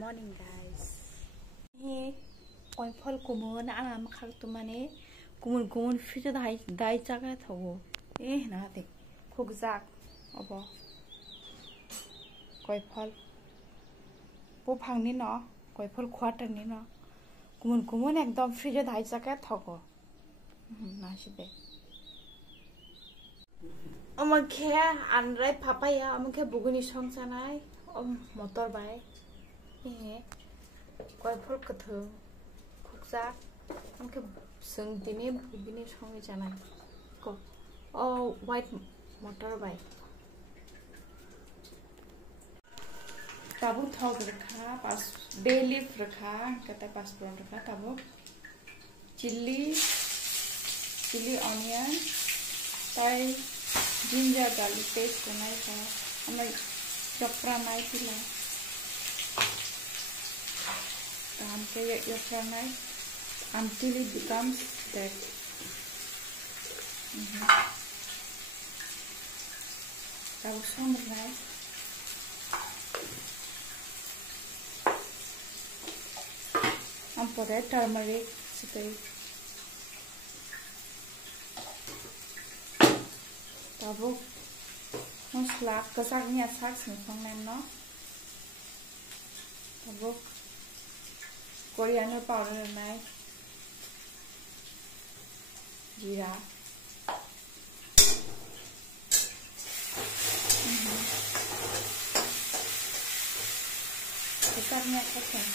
morning guys. He koi phol kumun ana makhak tu mane kumun fridge dai jaga thago. Na de khukjak obo koi phol po phangni no koi phol quarter ni no kumun ekdom fridge dai jaga thago. Na sibe Omakhe anrai papaya omakhe buguni songsanai motor bai koi phol kathung khukjak omakhe sung dini buguni songi janai ko white motor bai tabu thog rakha pas bay leaf rakha kata passport rakha tabu chili onion tai ginger garlic paste banai tha amai chopra nai thila tam ke chopra nai until it becomes that tahu som nai ampore turmeric sitai tabu mosla kasaknya sak singkongnen no tabu coriander powder nai jira kasaknya kasang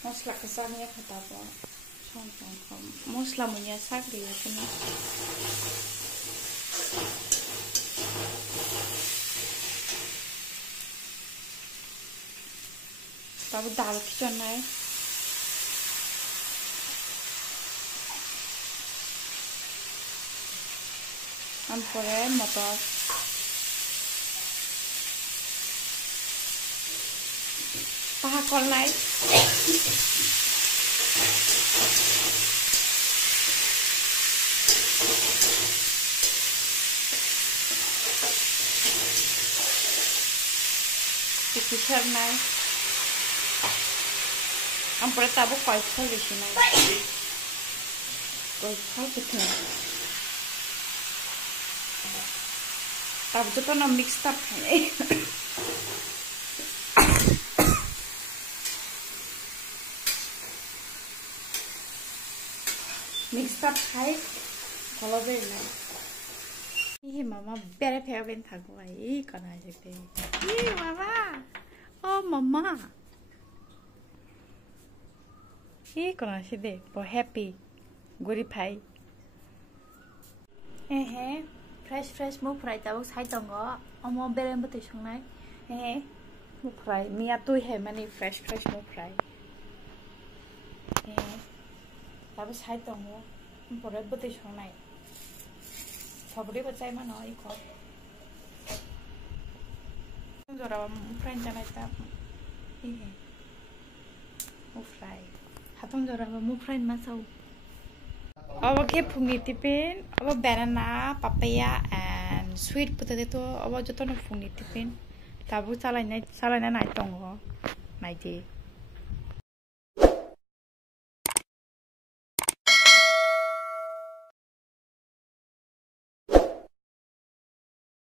mosla kasarnya kata apa? Mosla punya sak dia kena. Tahu dal kicau naik. Ampore motor. Paha kol naik. Dikisar naik. Ampore tabu koi phol disi naik. Koi phol betul. Tabu tu to na mixed up hai. Mixed up hai kalau bela ini mama bere peben thago ai kana jete mama oh mama kana side po happy guri phai fresh mu fry tabu sai tongo omo bere mbuti songnai mu fry mia tui he mani fresh mu fry tabu sai tongo pore buti songnai sabri bachai ma noi ko jora fry janai ta mu fry hatung jora mu fry ma sau abo ke phungi tipin abo banana papaya and sweet potato abo jotono phungi tipin tabu salai nai tongo nai di